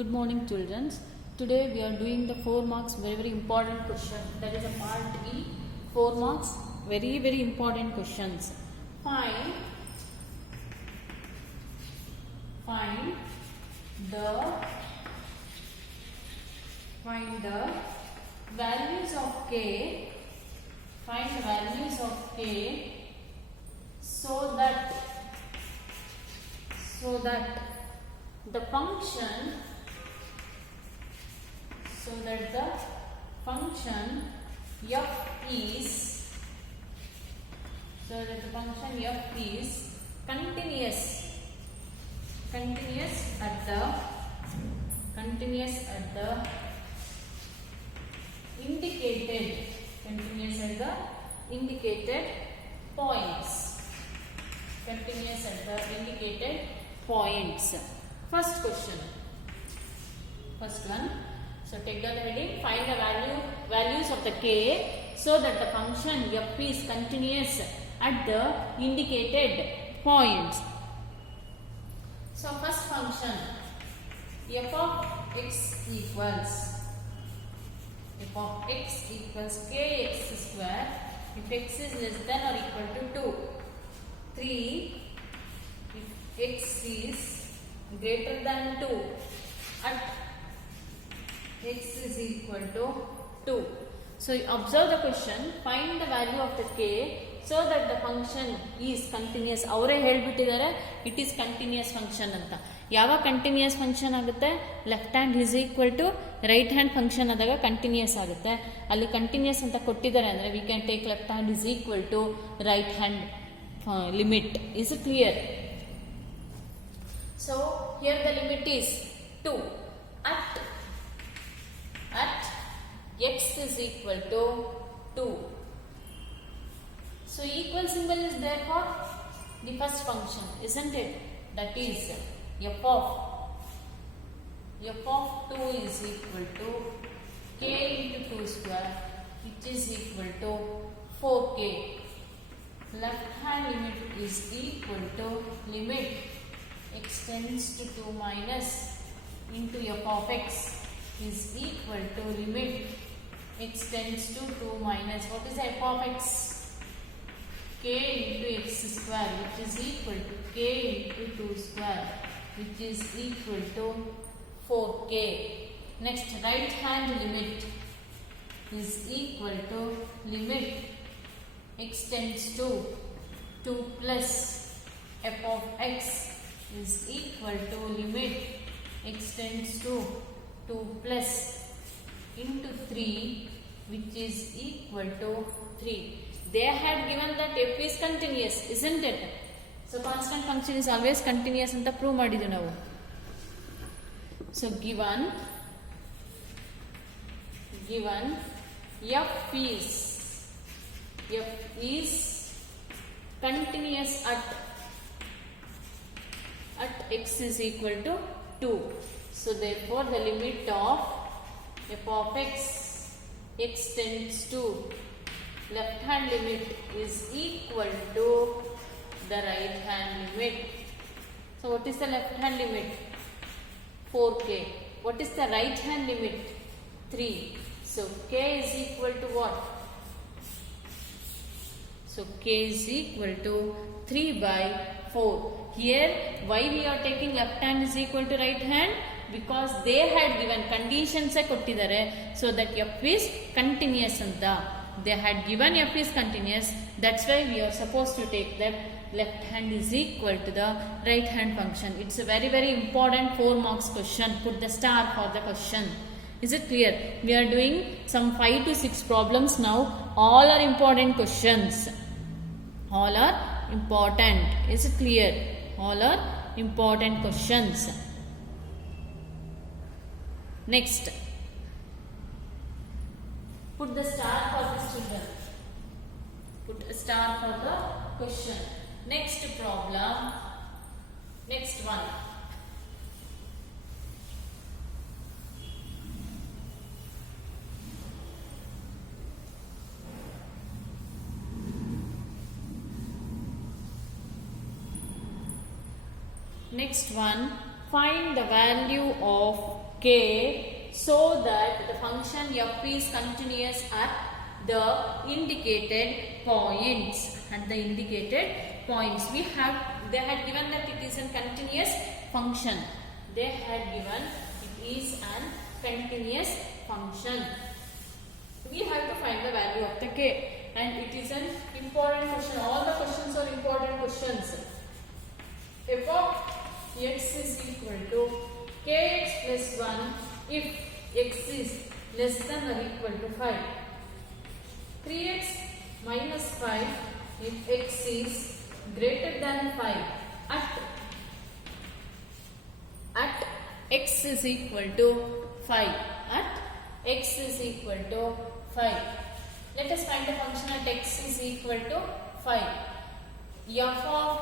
Good morning, children. Today we are doing the 4 marks very important question. That is a part E. 4 marks very important questions. Find the values of k. Find the values of k so that the function f is continuous at the indicated points. First question. First one. So take down the heading. Find the values of the k so that the function f is continuous at the indicated points. So first function f of x equals kx square if x is less than or equal to 2. 3 if x is greater than 2 at x is equal to 2. So observe the question. Find the value of the k so that the function is continuous. ಅವರೇ ಹೇಳ್ಬಿಟ್ಟಿದ್ದಾರೆ it is continuous function ಅಂತ. ಯಾವಾಗ continuous function ಆಗುತ್ತೆ? Left hand is equal to right hand function ಆದಾಗ continuous ಆಗುತ್ತೆ. ಅಲ್ಲಿ continuous ಅಂತ ಕೊಟ್ಟಿದ್ದಾರೆ ಅಂದರೆ we can take left hand is equal to right hand limit. Is clear? So here the limit is 2 at x is equal to 2. So equal symbol is there for the first function, isn't it? That is f of 2 is equal to k into 2 square, which is equal to 4k. Left hand limit is equal to limit x tends to 2 minus into f of x is equal to limit x tends to 2 minus what is f of x? K into x square, which is equal to k into 2 square, which is equal to 4k. Next, right hand limit is equal to limit x tends to 2 plus f of x is equal to limit x tends to 2 plus into 3, which is equal to 3. They had given that f is continuous, isn't it? So constant function is always continuous ಅಂತ prove ಮಾಡಿದ್ವಿ ನಾವು. So given f is continuous at x is equal to 2. So therefore the limit of f of x tends to left hand limit is equal to the right hand limit. So what is the left hand limit? 4k. What is the right hand limit? 3. So k is equal to what? So k is equal to 3 by 4. Here why we are taking left hand is equal to right hand? Because they had given conditions ಕೊಟ್ಟಿದ್ದಾರೆ so that f is continuous ಅಂತ. They had given f is continuous, that's why we are supposed to take that left hand is equal to the right hand function. It's a very important 4 marks question. Put the star for the question. Is it clear? We are doing some 5 to 6 problems now. All are important questions. All are important. Is it clear? All are important questions. Next, put the star for the children. Put a star for the question. Next problem. Next one. Next one, find the value of k so that the function f is continuous at the indicated points. At the indicated points, they had given that it is a continuous function. They had given it is an continuous function. We have to find the value of the k, and it is an important question. All the questions are important questions. F of x is equal to kx plus 1 if x is less than or equal to 5. 3x minus 5 if x is greater than 5 at x is equal to 5. At x is equal to 5. Let us find the function at x is equal to 5. F of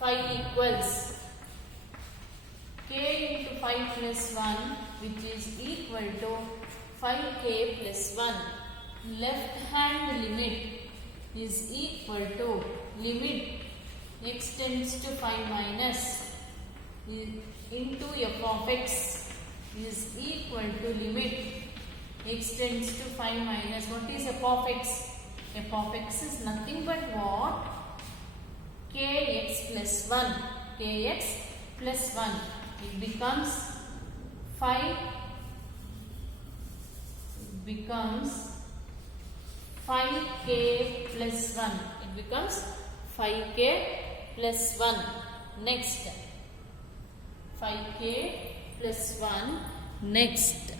5 equals k into 5 plus 1, which is equal to 5k plus 1. Left hand limit is equal to limit x tends to 5 minus into f of x is equal to limit x tends to 5 minus. What is f of x? F of x is nothing but what? Kx plus 1. Kx plus 1. It becomes 5. It becomes 5k plus 1. It becomes 5k plus 1. Next. 5k plus 1. Next.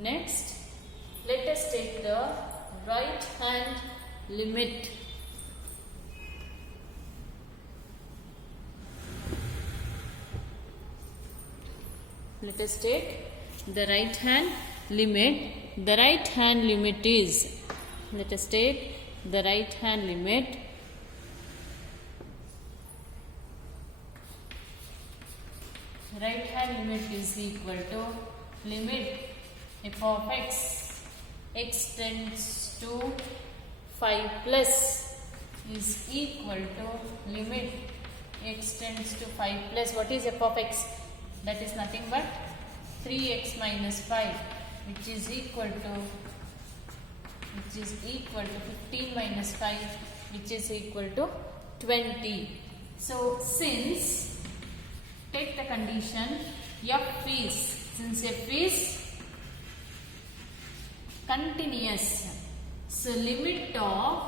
Next, let us take the right hand limit. Let us take the right hand limit. The right hand limit is, let us take the right hand limit. Right hand limit is equal to limit f of x tends to 5 plus is equal to limit x tends to 5 plus. What is f of x? That is nothing but 3x minus 5, which is equal to 15 minus 5, which is equal to 20. So since, take the condition f is, since f is continuous, so limit of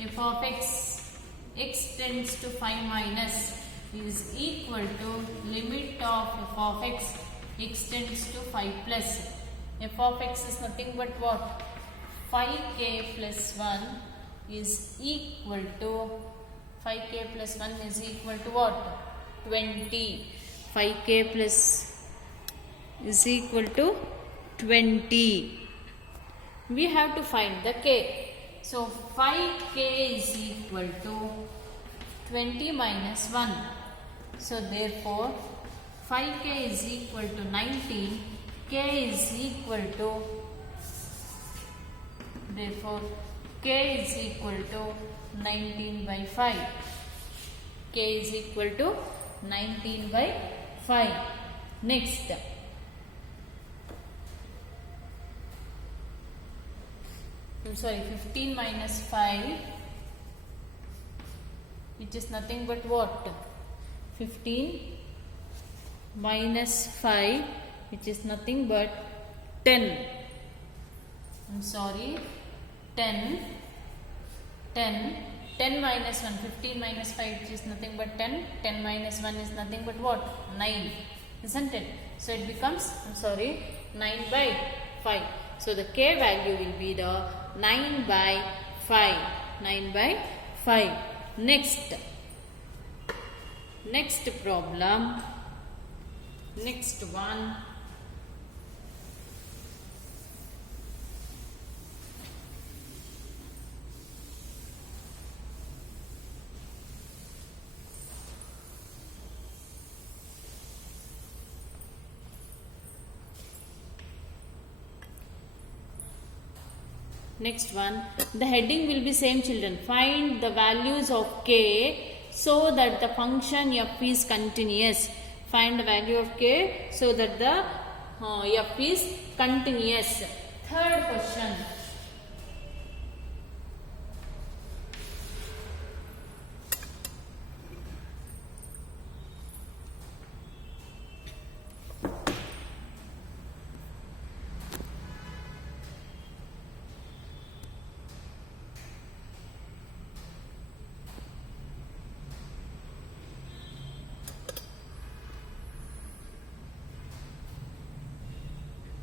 f of x tends to 5 minus is equal to limit of f of x tends to 5 plus. F of x is nothing but what? 5k plus 1 is equal to, 5k plus 1 is equal to what? 20. 5k plus is equal to 20. We have to find the k. So 5k is equal to 20 minus 1. So therefore 5k is equal to 19. K is equal to, therefore k is equal to 19 by 5. K is equal to 19 by 5. Next. I'm sorry, 15 minus 5, which is nothing but what? 15 minus 5, which is nothing but 10. I'm sorry, 10 minus 1, 15 minus 5, which is nothing but 10. 10 minus 1 is nothing but what? 9, isn't it? So it becomes, 9 by 5. So the k value will be the 9 by 5. 9 by 5. Next problem. Next one. Next one, the heading will be same children. Find the values of k so that the function f is continuous. Find the value of k so that the f is continuous. Third question.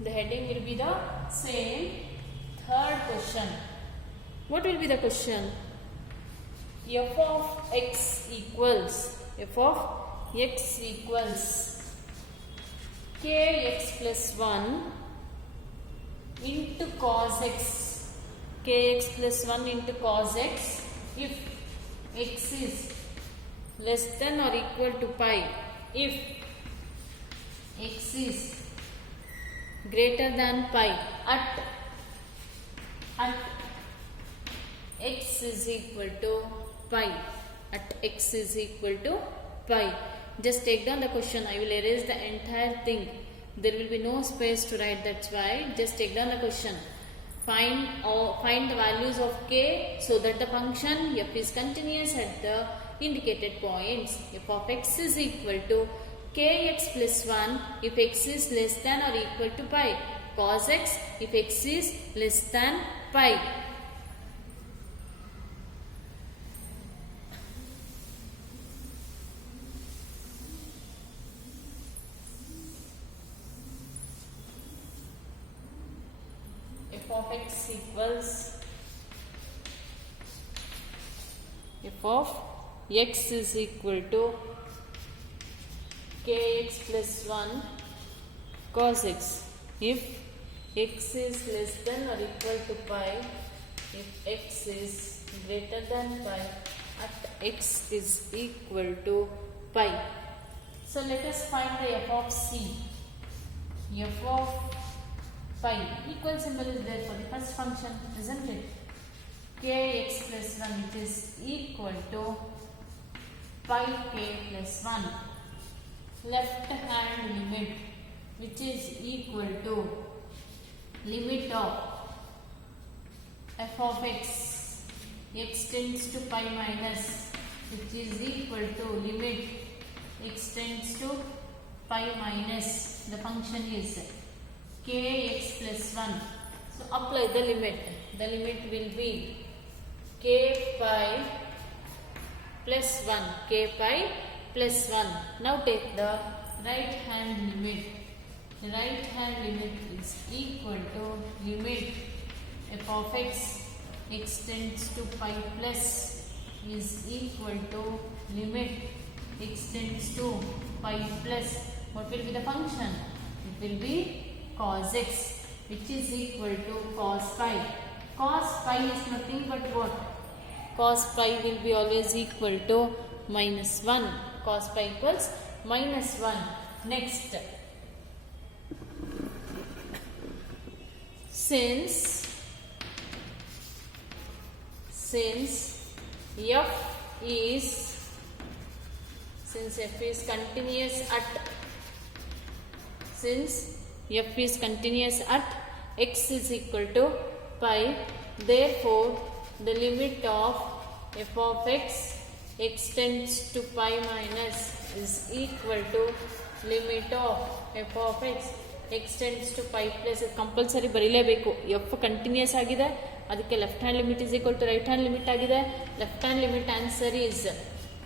The heading will be the same. Third question. What will be the question? F of x equals kx plus 1 into cos x. Kx plus 1 into cos x if x is less than or equal to pi. If x is greater than pi at x is equal to pi. At x is equal to pi. Just take down the question. I will erase the entire thing. There will be no space to write. That's why just take down the question. Find the values of k so that the function f is continuous at the indicated points. F of x is equal to kx plus 1 if x is less than or equal to pi. Cos x if x is less than pi. F of x equals f of x is equal to kx plus 1 cos x if x is less than or equal to pi. If x is greater than pi at x is equal to pi. So let us find the f of c. F of pi, equal symbol is there for the first function, isn't it? Kx plus 1 which is equal to pi k plus 1. Left hand limit which is equal to limit of f of x tends to pi minus which is equal to limit x tends to pi minus the function is kx plus 1. So apply the limit. The limit will be k pi plus 1. K pi plus 1. Now take the right hand limit. The right hand limit is equal to limit f of x tends to pi plus is equal to limit x tends to pi plus. What will be the function? It will be cos x which is equal to cos pi. Cos pi is nothing but what? Cos pi will be always equal to minus 1. Cos pi equals minus 1. Next, since f is continuous at x is equal to pi, therefore the limit of f of x tends to pi minus is equal to limit of f of x tends to pi plus. Compulsory ಬರೀಲೇಬೇಕು. f continuous ಆಗಿದೆ, ಅದಕ್ಕೆ left hand limit is equal to right hand limit ಆಗಿದೆ. Left hand limit answer is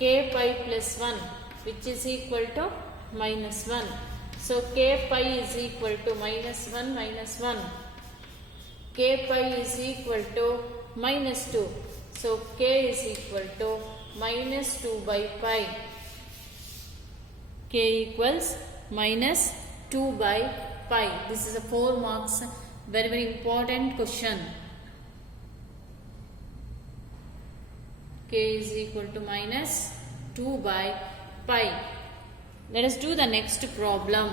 k pi plus 1 which is equal to minus 1. So k pi is equal to minus 1 minus 1. K pi is equal to minus 2. So k is equal to minus 2 by pi. K equals minus 2 by pi. This is a 4 marks, very very important question. K is equal to minus 2 by pi. Let us do the next problem.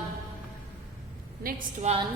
Next one.